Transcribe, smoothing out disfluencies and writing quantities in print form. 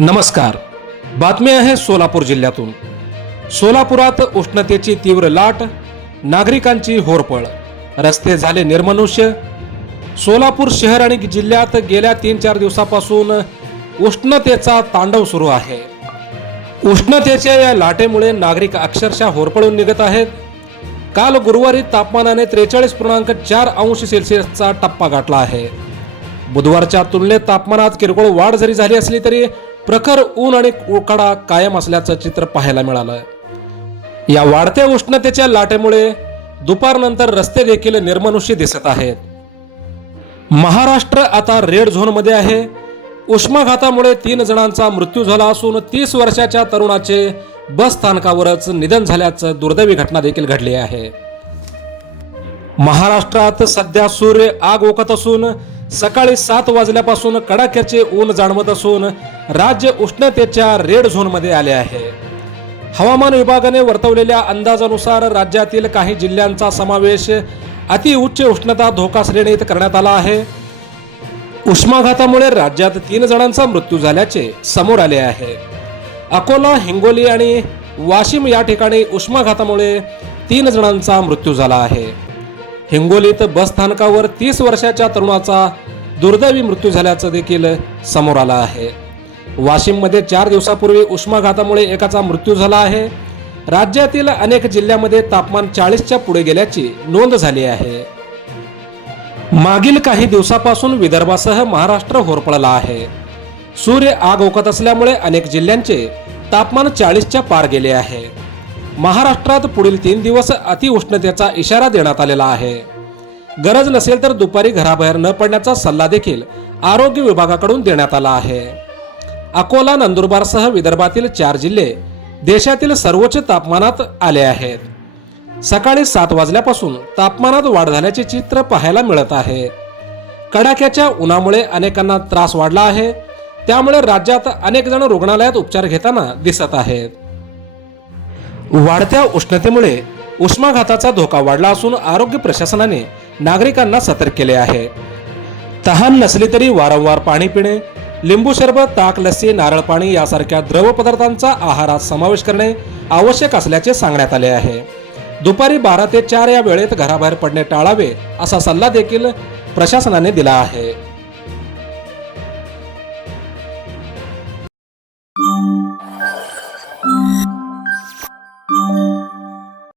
नमस्कार. बातमी आहे सोलापूर जिल्ह्यातून. सोलापुरात उष्णतेची तीव्र लाट, नागरिकांची होरपळ, रस्ते झाले निर्मनुष्य. सोलापूर शहर आणि जिल्ह्यात गेल्या 3-4 दिवसापासून उष्णतेचा तांडव सुरू आहे. उष्णतेच्या या लाटेमुळे नागरिक अक्षरशः होरपळून निघत आहेत. काल गुरुवारी तापमानाने 43.4 अंश सेल्सिअसचा टप्पा गाठला आहे. बुधवारच्या तुलनेत तापमानात किरकोळ वाढ जरी झाली असली तरी प्रखर ऊन आणि उकाडा कायम असल्याचं चित्र पाहायला मिळालं. या वाढत्या उष्णतेच्या लाटेमुळे दुपारनंतर रस्ते देखील निर्मनुष्य दिसत आहेत. महाराष्ट्र आता रेड झोनमध्ये आहे. उष्माघातामुळे 3 जणांचा मृत्यू झाला असून 30 वर्षाच्या तरुणाचे बस स्थानकावरच निधन झाल्याचं दुर्दैवी घटना देखील घडली आहे. महाराष्ट्रात सध्या सूर्य आग ओकत असून सकाळी 7 वाजल्यापासून कडाक्याचे ऊन जाणवत असून राज्य उष्णतेच्या रेड झोनमध्ये आले आहे. हवामान विभागाने वर्तवलेल्या अंदाजानुसार राज्यातील काही जिल्ह्यांचा समावेश अति उच्च उष्णता धोका श्रेणीत करण्यात आला आहे. उष्माघातामुळे राज्यात 3 जणांचा मृत्यू झाल्याचे समोर आले आहे. अकोला, हिंगोली आणि वाशिम या ठिकाणी उष्माघातामुळे 3 जणांचा मृत्यू झाला आहे. हिंगोलीत बस स्थानकावर 30 वर्षाच्या तरुणाचा दुर्दैवी मृत्यू झाल्याचं देखील समोर आलं आहे. वाशिममध्ये 4 दिवसापूर्वी उष्माघातामुळे एकाचा मृत्यू झाला आहे. राज्यातील अनेक जिल्ह्यांमध्ये तापमान 40च्या पुढे गेल्याची नोंद झाली आहे. मागील काही दिवसापासून विदर्भासह महाराष्ट्र होरपळला आहे. सूर्य आग ओकत असल्यामुळे अनेक जिल्ह्यांचे तापमान 40च्या पार गेले आहे. महाराष्ट्रात पुढील 3 दिवस अतिउष्णतेचा इशारा देण्यात आलेला आहे. गरज नसेल तर दुपारी घराबाहेर न पडण्याचा सल्ला देखील आरोग्य विभागाकडून देण्यात आला आहे. अकोला, नंदुरबारसह विदर्भातील 4 जिल्हे देशातील सर्वोच्च तापमानात आले आहेत. सकाळी 7 वाजल्यापासून तापमानात वाढ झाल्याचे चित्र पाहायला मिळत आहे. कडाक्याच्या उन्हामुळे अनेकांना त्रास वाढला आहे. त्यामुळे राज्यात अनेक जण रुग्णालयात उपचार घेताना दिसत आहेत. वाढत्या उष्णतेमुळे उष्माघाताचा धोका वाढला असून आरोग्य प्रशासनाने नागरिकांना सतर्क केले आहे. तहान नसली तरी वारंवार पाणी पिणे, लिंबू सरबत, ताक, लस्सी, नारळ पाणी यासारख्या द्रव पदार्थांचा आहारात समावेश करणे आवश्यक असल्याचे सांगण्यात आले आहे. दुपारी 12 ते 4 या वेळेत घराबाहेर पडणे टाळावे असा सल्ला देखील प्रशासनाने दिला आहे.